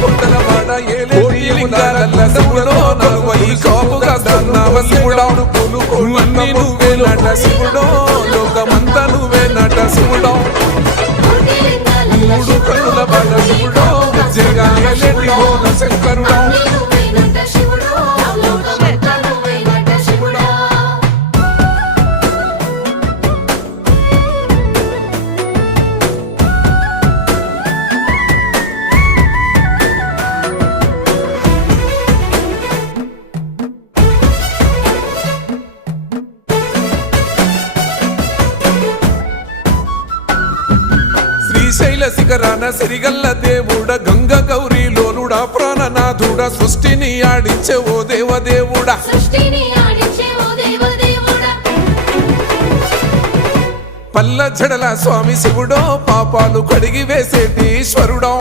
కొండల వాడ ఏలేటి లింగాలల్ల శివుడో నలువై కాపుగా దన్నావ శివుడా అన్ని నువ్వే నట శివుడో లోకమంతా నువ్వే నట శివుడో మూడు కన్నుల వాడ శివుడో విజయగాయలేటి హోన శంకరుడో శ్రీశైల శిఖరాన సిరిగల్ల దేవుడ గంగ గౌరీ లోలుడా ప్రాణనాథుడా సృష్టిని ఆడించే ఓ దేవదేవుడా పల్ల జడల స్వామి శివుడో పాపాలు కడిగి వేసేటి ఈశ్వరుడో